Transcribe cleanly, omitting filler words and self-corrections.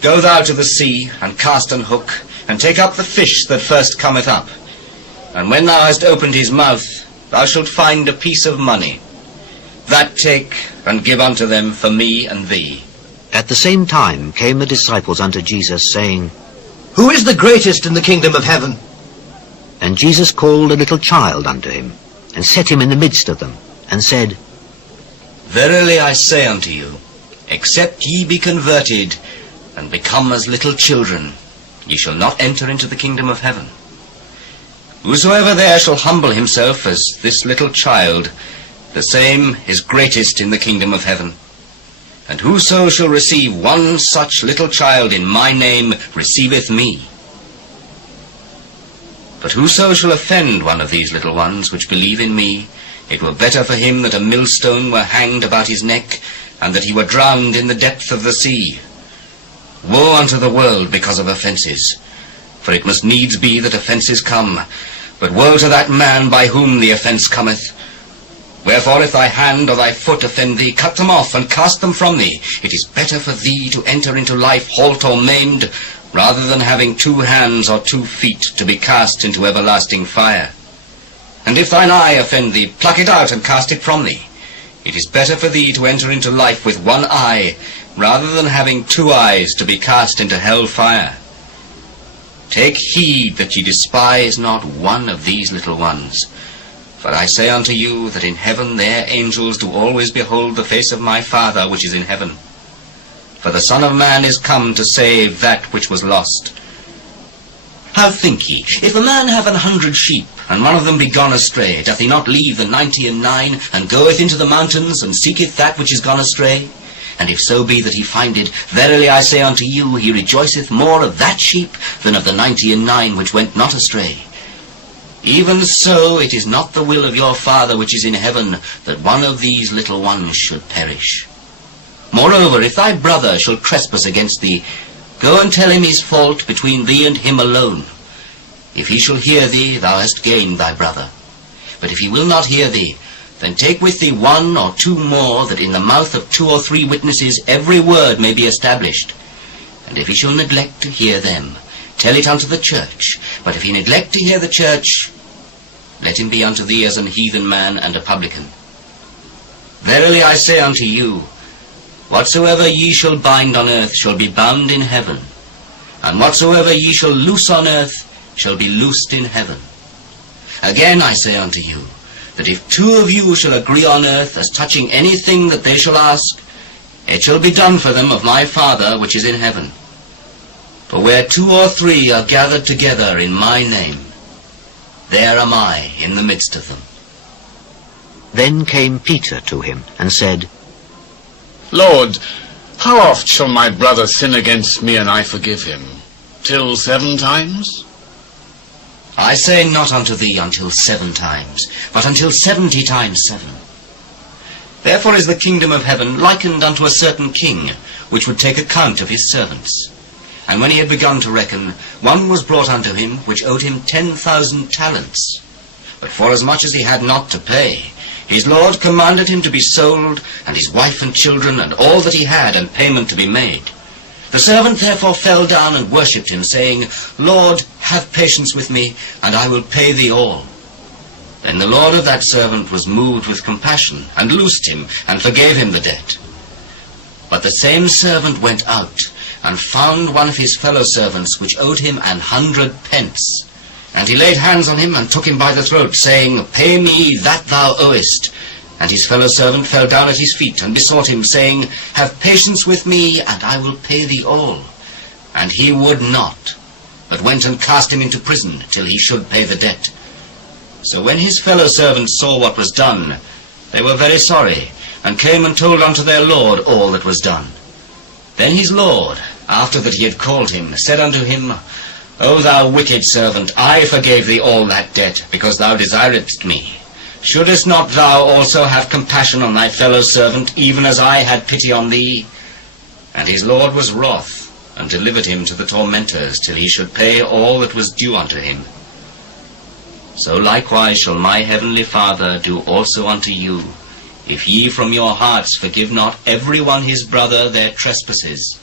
Go thou to the sea, and cast an hook, and take up the fish that first cometh up. And when thou hast opened his mouth, thou shalt find a piece of money. That take, and give unto them for me and thee. At the same time came the disciples unto Jesus, saying, Who is the greatest in the kingdom of heaven? And Jesus called a little child unto him, and set him in the midst of them, and said, Verily I say unto you, except ye be converted, and become as little children, ye shall not enter into the kingdom of heaven. Whosoever there shall humble himself as this little child, the same is greatest in the kingdom of heaven. And whoso shall receive one such little child in my name receiveth me. But whoso shall offend one of these little ones which believe in me, it were better for him that a millstone were hanged about his neck, and that he were drowned in the depth of the sea. Woe unto the world because of offences, for it must needs be that offences come, but woe to that man by whom the offence cometh. Wherefore if thy hand or thy foot offend thee, cut them off, and cast them from thee. It is better for thee to enter into life halt or maimed, rather than having 2 hands or 2 feet to be cast into everlasting fire. And if thine eye offend thee, pluck it out and cast it from thee. It is better for thee to enter into life with 1 eye, rather than having 2 eyes to be cast into hell fire. Take heed that ye despise not one of these little ones. For I say unto you that in heaven their angels do always behold the face of my Father which is in heaven. For the Son of Man is come to save that which was lost. How think ye, if a man have 100 sheep, and one of them be gone astray, doth he not leave the 99, and goeth into the mountains, and seeketh that which is gone astray? And if so be that he find it, verily I say unto you, he rejoiceth more of that sheep than of the 99 which went not astray. Even so it is not the will of your Father which is in heaven, that one of these little ones should perish. Moreover, if thy brother shall trespass against thee, go and tell him his fault between thee and him alone. If he shall hear thee, thou hast gained thy brother. But if he will not hear thee, then take with thee 1 or 2 more, that in the mouth of 2 or 3 witnesses every word may be established. And if he shall neglect to hear them, tell it unto the church. But if he neglect to hear the church, let him be unto thee as an heathen man and a publican. Verily I say unto you, whatsoever ye shall bind on earth shall be bound in heaven, and whatsoever ye shall loose on earth shall be loosed in heaven. Again I say unto you, that if 2 of you shall agree on earth as touching anything that they shall ask, it shall be done for them of my Father which is in heaven. For where 2 or 3 are gathered together in my name, there am I in the midst of them. Then came Peter to him, and said, Lord, how oft shall my brother sin against me, and I forgive him? Till 7 times? I say not unto thee until 7 times, but until 70 times 7. Therefore is the kingdom of heaven likened unto a certain king, which would take account of his servants. And when he had begun to reckon, one was brought unto him, which owed him 10,000 talents. But forasmuch as he had not to pay, his lord commanded him to be sold, and his wife and children, and all that he had, and payment to be made. The servant therefore fell down and worshipped him, saying, Lord, have patience with me, and I will pay thee all. Then the lord of that servant was moved with compassion, and loosed him, and forgave him the debt. But the same servant went out, and found one of his fellow servants, which owed him 100 pence. And he laid hands on him, and took him by the throat, saying, Pay me that thou owest. And his fellow servant fell down at his feet, and besought him, saying, Have patience with me, and I will pay thee all. And he would not, but went and cast him into prison, till he should pay the debt. So when his fellow servants saw what was done, they were very sorry, and came and told unto their lord all that was done. Then his lord, after that he had called him, said unto him, O thou wicked servant, I forgave thee all that debt, because thou desiredst me. Shouldest not thou also have compassion on thy fellow servant, even as I had pity on thee? And his lord was wroth, and delivered him to the tormentors, till he should pay all that was due unto him. So likewise shall my heavenly Father do also unto you, if ye from your hearts forgive not every one his brother their trespasses.